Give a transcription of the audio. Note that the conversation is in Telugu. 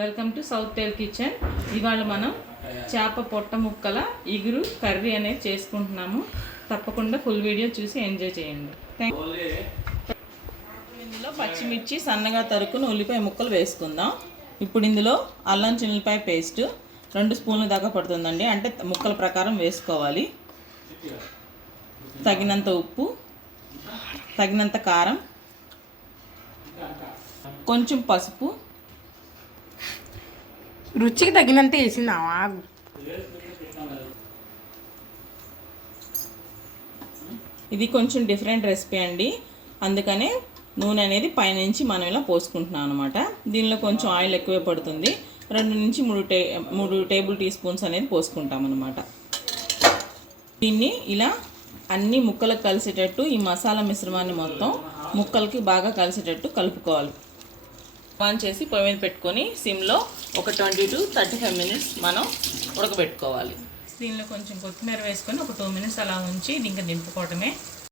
Welcome to south tile kitchen. ఇవాళ మనం చేప పొట్ట ముక్కల ఇగురు కర్రీ అనేది చేసుకుంటున్నాము. తప్పకుండా ఫుల్ వీడియో చూసి ఎంజాయ్ చేయండి. ఇందులో పచ్చిమిర్చి సన్నగా తరుక్కుని ఉల్లిపాయ ముక్కలు వేసుకుందాం. ఇప్పుడు ఇందులో అల్లం చిల్లిపాయ పేస్ట్ 2 స్పూన్ల దాకా పడుతుందండి, అంటే ముక్కల ప్రకారం వేసుకోవాలి. తగినంత ఉప్పు, తగినంత కారం, కొంచెం పసుపు, రుచికి తగినంత వేసినావా. ఇది కొంచెం డిఫరెంట్ రెసిపీ అండి, అందుకనే నూనె అనేది పైనుంచి మనం ఇలా పోసుకుంటున్నాం అనమాట. దీనిలో కొంచెం ఆయిల్ ఎక్కువే పడుతుంది. 2 నుంచి 3 టేబుల్ టీ స్పూన్స్ అనేది పోసుకుంటాం అనమాట. దీన్ని ఇలా అన్ని ముక్కలకు కలిసేటట్టు ఈ మసాలా మిశ్రమాన్ని మొత్తం ముక్కలకి బాగా కలిసేటట్టు కలుపుకోవాలి. ఆన్ చేసి పొయ్యి మీద పెట్టుకొని సిమ్లో ఒక 20 to 35 మినిట్స్ మనం ఉడకబెట్టుకోవాలి. దీనిలో కొంచెం కొత్తిమీర వేసుకొని ఒక 2 మినిట్స్ అలా ఉంచి ఇంకా దింపుకోవటమే.